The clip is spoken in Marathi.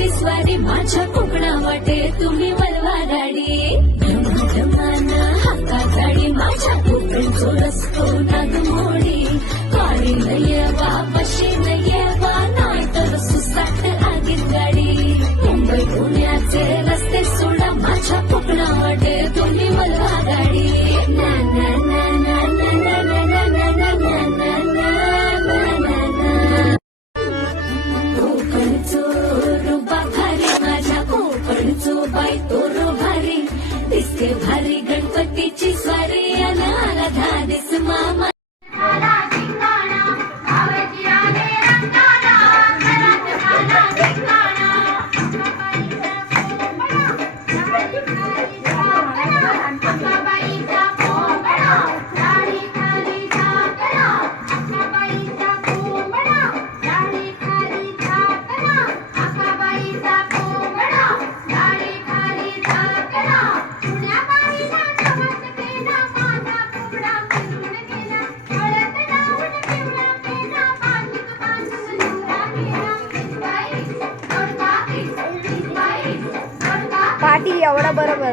गणपतीची स्वारी माझ्या कोकणा वाटे तुम्ही वलवा गाडी धमान हाका गाडी माझ्या कोकणचो रस्तो नागमोडी गाडी नयवा बशी नयवा नाही तर सुसाट आगीत गाडी मुंबई पुण्याचे रस्ते सोडा माझ्या कोकणा वाटे तुम्ही वलवा गाडी ना ना ना ना ना ना ना ना ना ना ना ना कोकणचो रुबा भारी माझ्या कोकणचो बाई तो रो भारी दिसते भारी गणपतीची स्वारी आला धाडीस मामा पाठी एवढा बरोबर